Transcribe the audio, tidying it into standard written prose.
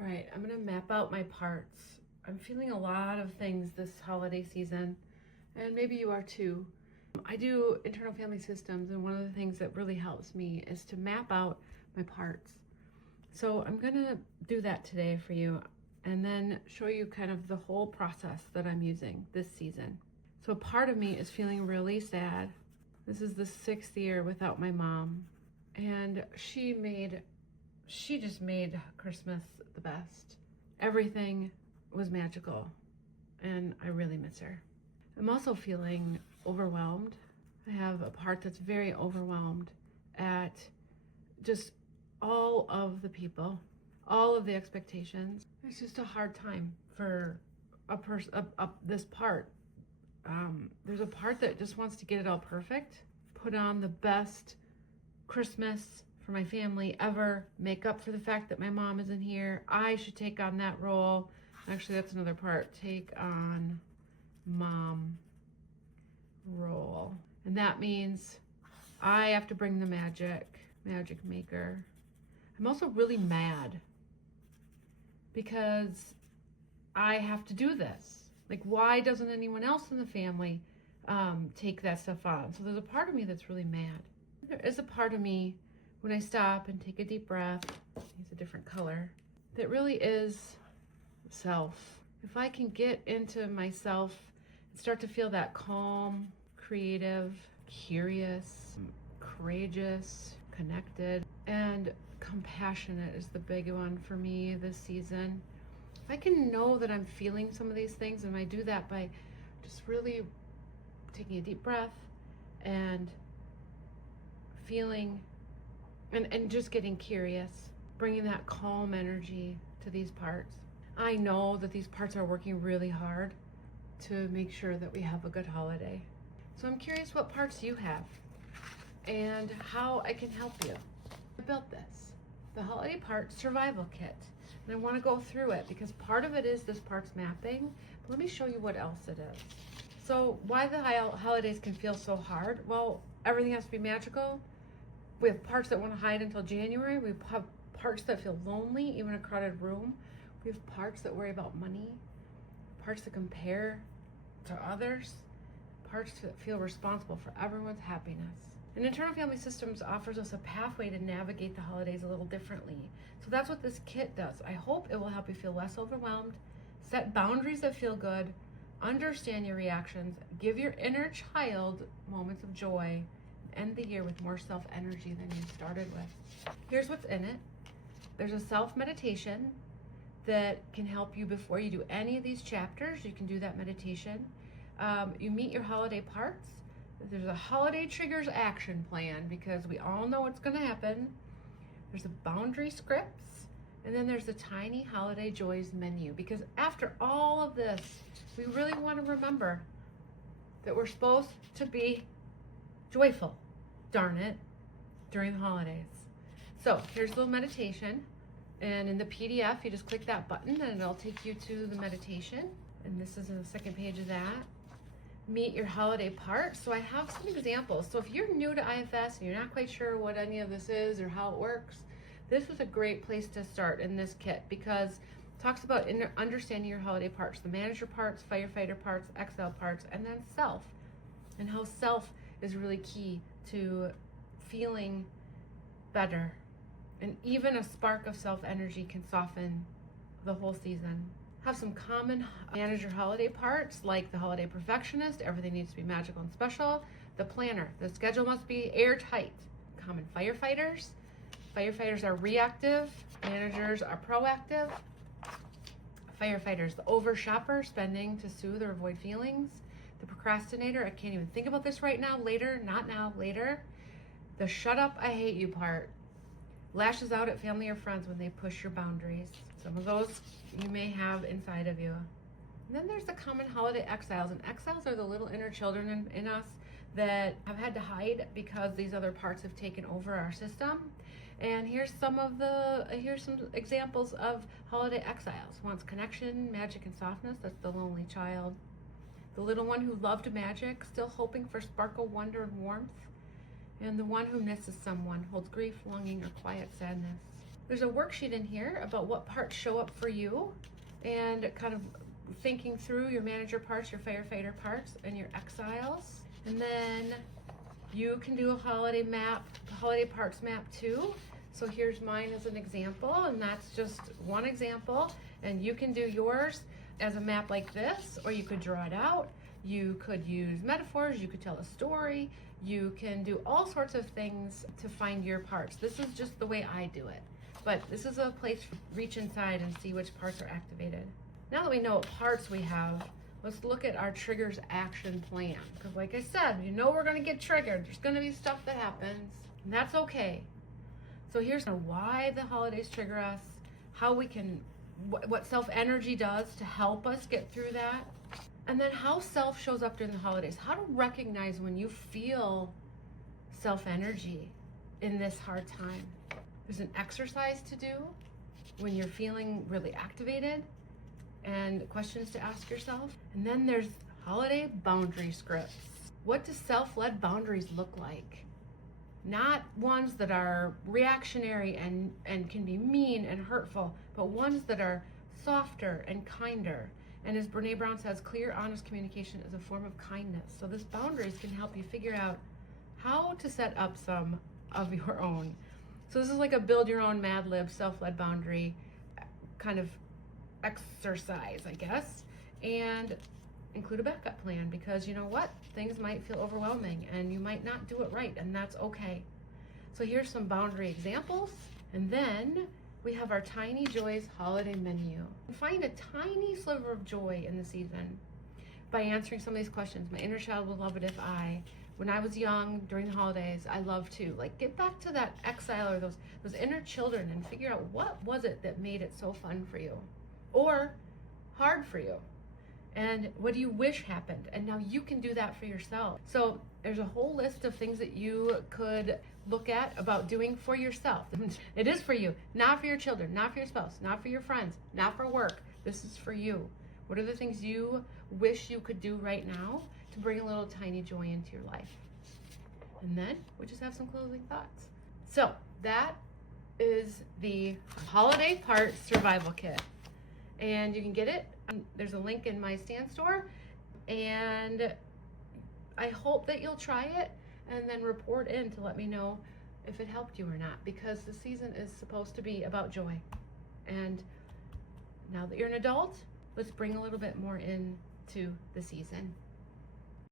All right, I'm gonna map out my parts. I'm feeling a lot of things this holiday season, and maybe you are too. I do internal family systems, and one of the things that really helps me is to map out my parts. So I'm gonna do that today for you, and then show you kind of the whole process that I'm using this season. So part of me is feeling really sad. This is the 6th year without my mom, and she just made Christmas the best. Everything was magical, and I really miss her. I'm also feeling overwhelmed. I have a part that's very overwhelmed at just all of the people, all of the expectations. It's just a hard time for this part. There's a part that just wants to get it all perfect, put on the best Christmas for my family ever, make up for the fact that my mom isn't here. I should take on that role. Actually, that's another part. Take on mom role. And that means I have to bring the magic maker. I'm also really mad because I have to do this. Like, why doesn't anyone else in the family take that stuff on? So there's a part of me that's really mad. There is a part of me, when I stop and take a deep breath, use a different color, that really is self. If I can get into myself and start to feel that calm, creative, curious, courageous, connected, and compassionate is the big one for me this season. If I can know that I'm feeling some of these things, and I do that by just really taking a deep breath and feeling and just getting curious, bringing that calm energy to these parts. I know that these parts are working really hard to make sure that we have a good holiday. So I'm curious what parts you have and how I can help you. I built this, the Holiday Part Survival Kit. And I want to go through it because part of it is this parts mapping. But let me show you what else it is. So why the holidays can feel so hard? Well, everything has to be magical. We have parts that want to hide until January. We have parts that feel lonely, even a crowded room. We have parts that worry about money, parts that compare to others, parts that feel responsible for everyone's happiness. And Internal Family Systems offers us a pathway to navigate the holidays a little differently. So that's what this kit does. I hope it will help you feel less overwhelmed, set boundaries that feel good, understand your reactions, give your inner child moments of joy, end the year with more self-energy than you started with. Here's what's in it. There's a self-meditation that can help you before you do any of these chapters. You can do that meditation. You meet your holiday parts. There's a holiday triggers action plan because we all know what's going to happen. There's a boundary scripts, and then there's the tiny holiday joys menu, because after all of this, we really want to remember that we're supposed to be joyful, darn it, during the holidays. So here's a little meditation, and in the PDF you just click that button and it'll take you to the meditation, and this is the second page of that. Meet your holiday part. So I have some examples. So if you're new to IFS and you're not quite sure what any of this is or how it works, this is a great place to start in this kit because it talks about understanding your holiday parts, the manager parts, firefighter parts, XL parts, and then self, and how self is really key to feeling better. And even a spark of self energy can soften the whole season. Have some common manager holiday parts like the holiday perfectionist, everything needs to be magical and special. The planner, the schedule must be airtight. Common firefighters are reactive, managers are proactive. Firefighters, the over shopper, spending to soothe or avoid feelings. The procrastinator, I can't even think about this right now, later, not now, later. The shut up, I hate you part. Lashes out at family or friends when they push your boundaries. Some of those you may have inside of you. And then there's the common holiday exiles, and exiles are the little inner children in us that have had to hide because these other parts have taken over our system. And here's some examples of holiday exiles. Wants connection, magic, and softness. That's the lonely child. The little one who loved magic, still hoping for sparkle, wonder, and warmth. And the one who misses someone, holds grief, longing, or quiet sadness. There's a worksheet in here about what parts show up for you, and kind of thinking through your manager parts, your firefighter parts, and your exiles. And then you can do a holiday map, holiday parts map too. So here's mine as an example, and that's just one example. And you can do yours as a map like this, or you could draw it out. You could use metaphors, you could tell a story, you can do all sorts of things to find your parts. This is just the way I do it. But this is a place to reach inside and see which parts are activated. Now that we know what parts we have, let's look at our triggers action plan. Because like I said, you know we're gonna get triggered. There's gonna be stuff that happens, and that's okay. So here's why the holidays trigger us, how we can, what self-energy does to help us get through that, and then how self shows up during the holidays. How to recognize when you feel self-energy in this hard time. There's an exercise to do when you're feeling really activated, and questions to ask yourself. And then there's holiday boundary scripts. What do self-led boundaries look like? Not ones that are reactionary and can be mean and hurtful, but ones that are softer and kinder. And as Brene Brown says, clear, honest communication is a form of kindness. So this boundaries can help you figure out how to set up some of your own. So this is like a build your own Mad Lib self-led boundary kind of exercise, I guess, and include a backup plan, because you know what? Things might feel overwhelming and you might not do it right, and that's okay. So here's some boundary examples, and then we have our Tiny Joys holiday menu. Find a tiny sliver of joy in the season by answering some of these questions. My inner child would love it if when I was young during the holidays, I loved to get back to that exile or those inner children and figure out what was it that made it so fun for you or hard for you, and what do you wish happened, and now you can do that for yourself. So there's a whole list of things that you could look at about doing for yourself. It is for you, not for your children, not for your spouse, not for your friends, not for work. This is for you. What are the things you wish you could do right now to bring a little tiny joy into your life? And then we just have some closing thoughts. So that is the holiday part survival kit, and you can get it. There's a link in my stand store, and I hope that you'll try it and then report in to let me know if it helped you or not, because the season is supposed to be about joy. And now that you're an adult, let's bring a little bit more into the season.